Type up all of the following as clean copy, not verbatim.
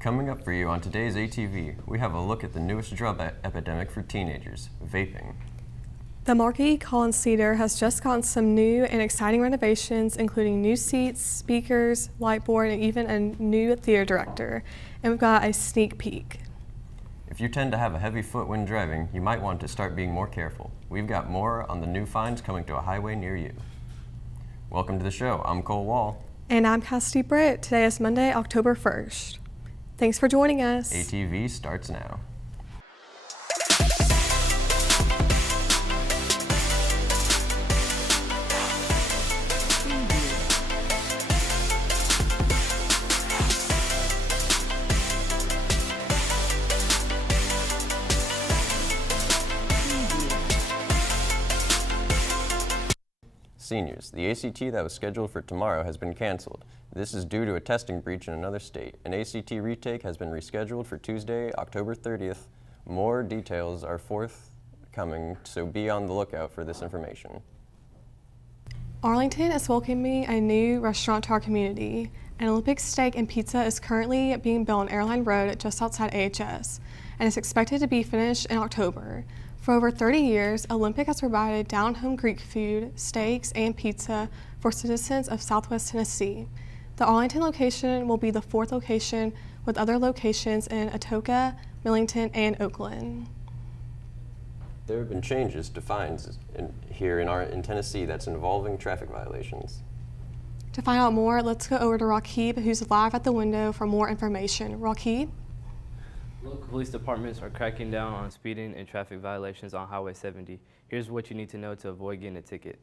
Coming up for you on today's ATV, we have a look at the newest drug epidemic for teenagers, vaping. The Marquee Collins Theater has just gotten some new and exciting renovations, including new seats, speakers, light board, and even a new theater director. And we've got a sneak peek. If you tend to have a heavy foot when driving, you might want to start being more careful. We've got more on the new fines coming to a highway near you. Welcome to the show. I'm Cole Wall. And I'm Cassidy Britt. Today is Monday, October 1st. Thanks for joining us. ATV starts now. Seniors, the ACT that was scheduled for tomorrow has been canceled. This is due to a testing breach in another state. An ACT retake has been rescheduled for Tuesday, October 30th. More details are forthcoming, so be on the lookout for this information. Arlington is welcoming a new restaurant to our community. An Olympic Steak and Pizza is currently being built on Airline Road just outside AHS and is expected to be finished in October. For over 30 years, Olympic has provided down-home Greek food, steaks, and pizza for citizens of Southwest Tennessee. The Arlington location will be the fourth location, with other locations in Atoka, Millington, and Oakland. There have been changes to fines here in Tennessee that's involving traffic violations. To find out more, let's go over to Rakib, who's live at the window for more information. Rakib? Local police departments are cracking down on speeding and traffic violations on Highway 70. Here's what you need to know to avoid getting a ticket.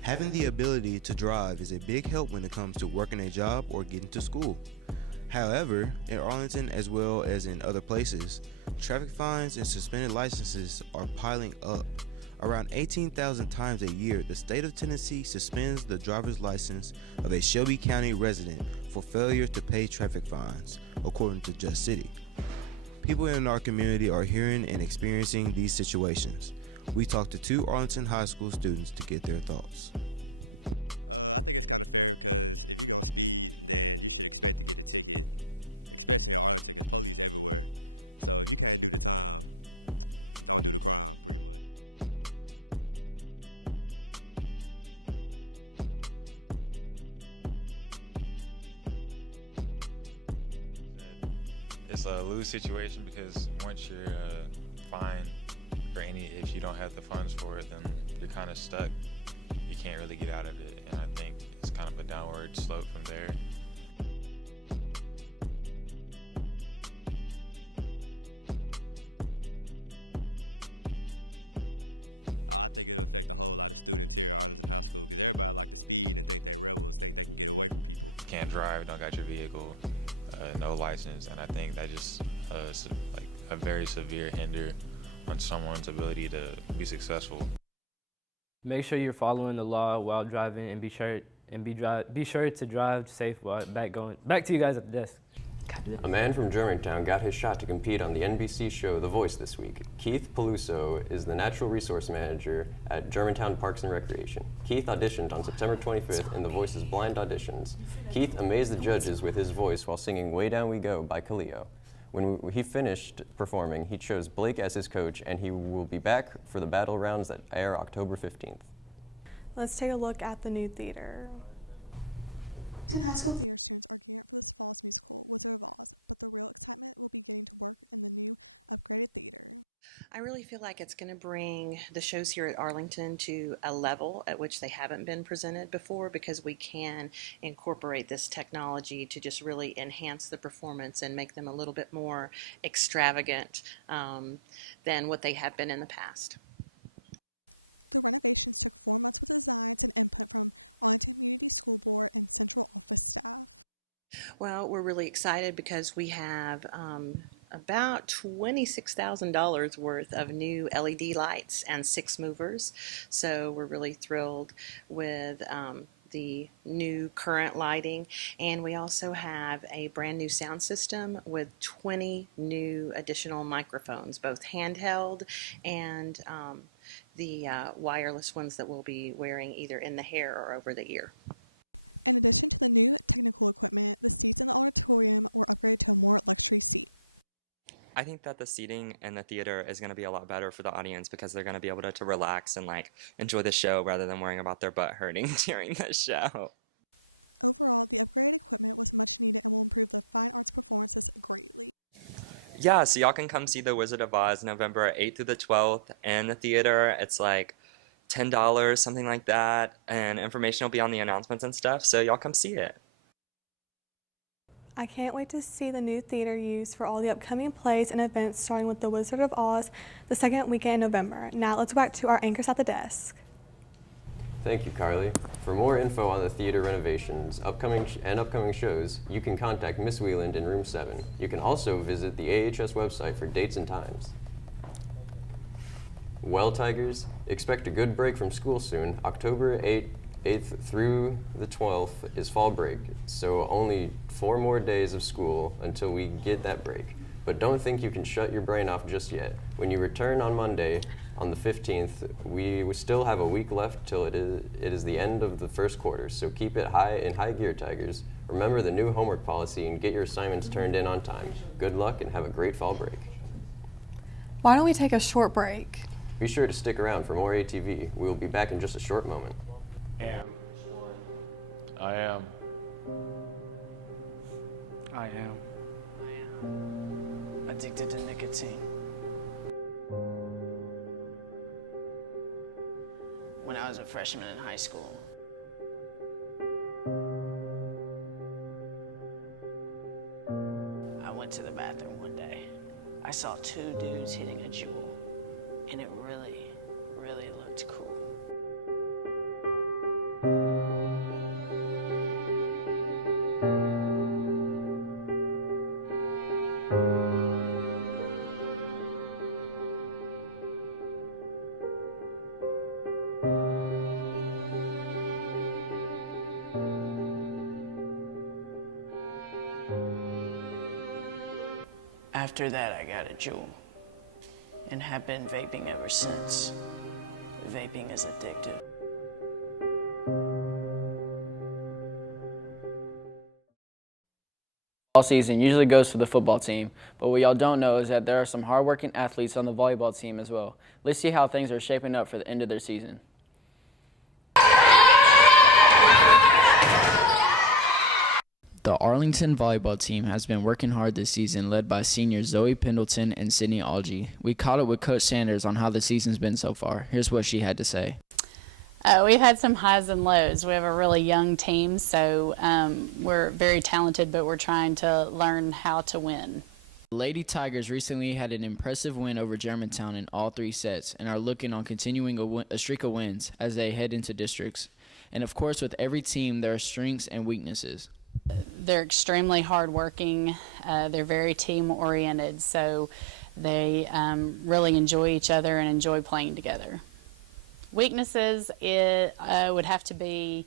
Having the ability to drive is a big help when it comes to working a job or getting to school. However, in Arlington as well as in other places, traffic fines and suspended licenses are piling up. Around 18,000 times a year, the state of Tennessee suspends the driver's license of a Shelby County resident for failure to pay traffic fines, according to Just City. People in our community are hearing and experiencing these situations. We talked to two Arlington High School students to get their thoughts. It's a lose situation because once you're fined for if you don't have the funds for it, then you're kind of stuck. You can't really get out of it, and I think it's kind of a downward slope from there. Can't drive, don't got your vehicle, no license, and I think that just like a very severe hinder on someone's ability to be successful. Make sure you're following the law while driving, and be sure to drive safe while back to you guys at the desk. A man from Germantown got his shot to compete on the NBC show The Voice this week. Keith Peluso is the natural resource manager at Germantown Parks and Recreation. Keith auditioned on September 25th in The Voice's blind auditions. Keith amazed the judges with his voice while singing Way Down We Go by Khalil. When he finished performing, he chose Blake as his coach, and he will be back for the battle rounds that air October 15th. Let's take a look at the new theater. I really feel like it's going to bring the shows here at Arlington to a level at which they haven't been presented before, because we can incorporate this technology to just really enhance the performance and make them a little bit more extravagant than what they have been in the past. Well, we're really excited because we have about $26,000 worth of new LED lights and 6 movers. So we're really thrilled with the new current lighting, and we also have a brand new sound system with 20 new additional microphones, both handheld and the wireless ones that we'll be wearing either in the hair or over the ear. I think that the seating in the theater is going to be a lot better for the audience because they're going to be able to relax and like enjoy the show rather than worrying about their butt hurting during the show. Yeah, so y'all can come see The Wizard of Oz November 8th through the 12th in the theater. It's like $10, something like that, and information will be on the announcements and stuff, so y'all come see it. I can't wait to see the new theater used for all the upcoming plays and events starting with The Wizard of Oz the second weekend in November. Now let's go back to our anchors at the desk. Thank you, Carly. For more info on the theater renovations, upcoming shows, you can contact Miss Wieland in room 7. You can also visit the AHS website for dates and times. Well, Tigers, expect a good break from school soon. October 8th through the 12th is fall break, so only 4 more days of school until we get that break. But don't think you can shut your brain off just yet. When you return on Monday, on the 15th, we still have a week left till it is the end of the first quarter, so keep it in high gear, Tigers. Remember the new homework policy and get your assignments turned in on time. Good luck and have a great fall break. Why don't we take a short break? Be sure to stick around for more ATV. We will be back in just a short moment. I am. Addicted to nicotine. When I was a freshman in high school. I went to the bathroom one day. I saw 2 dudes hitting a jewel, and it really, really looked cool. After that, I got a jewel and have been vaping ever since. Vaping is addictive. All season usually goes for the football team, but what y'all don't know is that there are some hardworking athletes on the volleyball team as well. Let's see how things are shaping up for the end of their season. The Arlington volleyball team has been working hard this season, led by seniors Zoe Pendleton and Sydney Algie. We caught up with Coach Sanders on how the season's been so far. Here's what she had to say. We've had some highs and lows. We have a really young team, so we're very talented, but we're trying to learn how to win. The Lady Tigers recently had an impressive win over Germantown in all 3 sets and are looking on continuing a streak of wins as they head into districts. And of course, with every team, there are strengths and weaknesses. They're extremely hardworking. They're very team-oriented, so they really enjoy each other and enjoy playing together. Weaknesses would have to be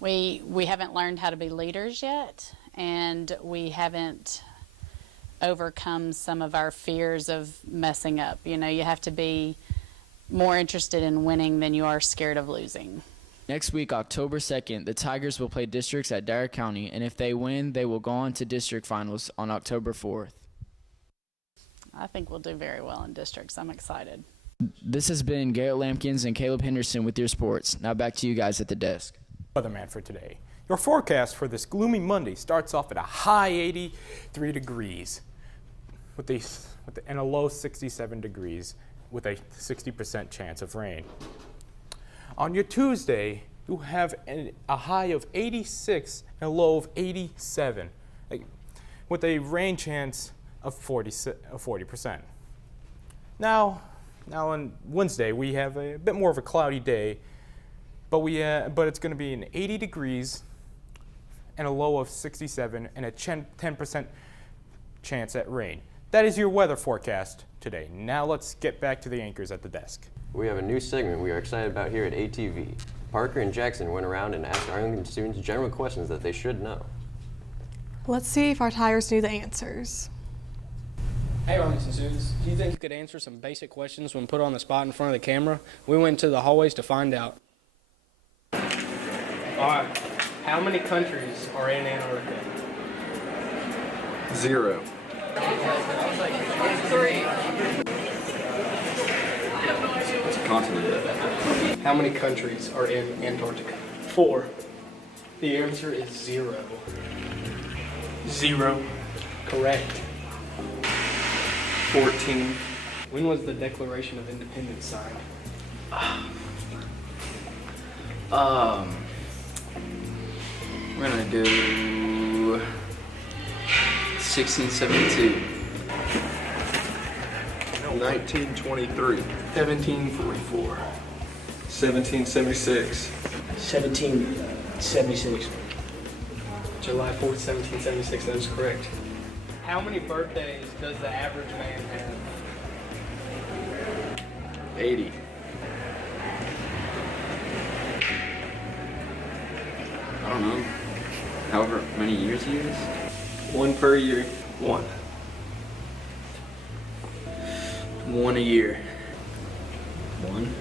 we haven't learned how to be leaders yet, and we haven't overcome some of our fears of messing up. You know, you have to be more interested in winning than you are scared of losing. Next week, October 2nd, the Tigers will play districts at Dare County, and if they win, they will go on to district finals on October 4th. I think we'll do very well in districts. I'm excited. This has been Garrett Lampkins and Caleb Henderson with your sports. Now back to you guys at the desk. Weatherman for today. Your forecast for this gloomy Monday starts off at a high 83 degrees and a low 67 degrees with a 60% chance of rain. On your Tuesday, you have a high of 86 and a low of 87 with a rain chance of 40%. Now on Wednesday, we have a bit more of a cloudy day, but it's going to be an 80 degrees and a low of 67 and a 10% chance at rain. That is your weather forecast today. Now let's get back to the anchors at the desk. We have a new segment we are excited about here at ATV. Parker and Jackson went around and asked Arlington students general questions that they should know. Let's see if our Tigers knew the answers. Hey Arlington students, do you think you could answer some basic questions when put on the spot in front of the camera? We went to the hallways to find out. All right. How many countries are in Antarctica? 0. 3. It's a continent. How many countries are in Antarctica? 4. The answer is 0. 0. Correct. 14. When was the Declaration of Independence signed? We're gonna do 1672. 1923. 1744. 1776. 1776. July 4th, 1776. That is correct. How many birthdays does the average man have? 80. I don't know. However many years he is. 1 per year. 1. 1 a year. 1.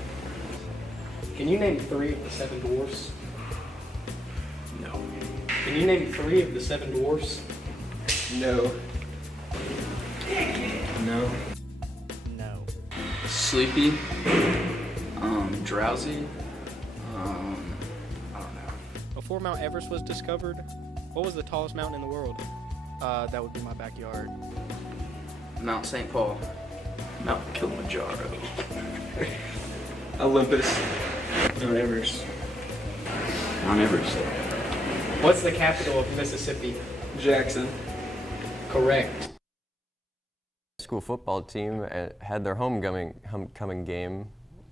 Can you name 3 of the 7 dwarfs? No. Can you name 3 of the 7 dwarfs? No. No. No. Sleepy. Drowsy. I don't know. Before Mount Everest was discovered, what was the tallest mountain in the world? That would be my backyard. Mount St. Paul. Mount Kilimanjaro. Olympus. Mount Everest. Mount Everest. What's the capital of Mississippi? Jackson. Correct. School football team had their homecoming game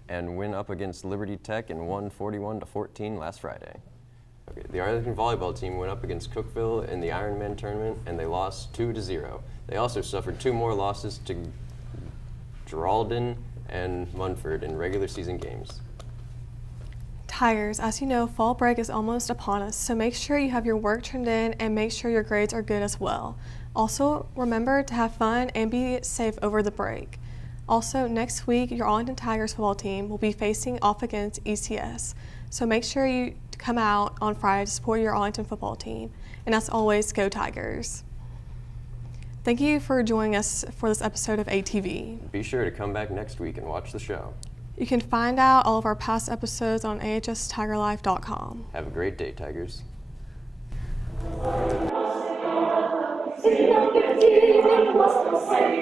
and went up against Liberty Tech and won 41-14 last Friday. Okay, the Arlington volleyball team went up against Cookeville in the Ironman tournament and they lost 2-0. They also suffered 2 more losses to Geraldton and Munford in regular season games. Tigers, as you know, fall break is almost upon us, so make sure you have your work turned in and make sure your grades are good as well. Also, remember to have fun and be safe over the break. Also, next week, your Arlington Tigers football team will be facing off against ECS, so make sure you come out on Friday to support your Arlington football team. And as always, go Tigers. Thank you for joining us for this episode of ATV. Be sure to come back next week and watch the show. You can find out all of our past episodes on ahstigerlife.com. Have a great day, Tigers. In the beginning was the same.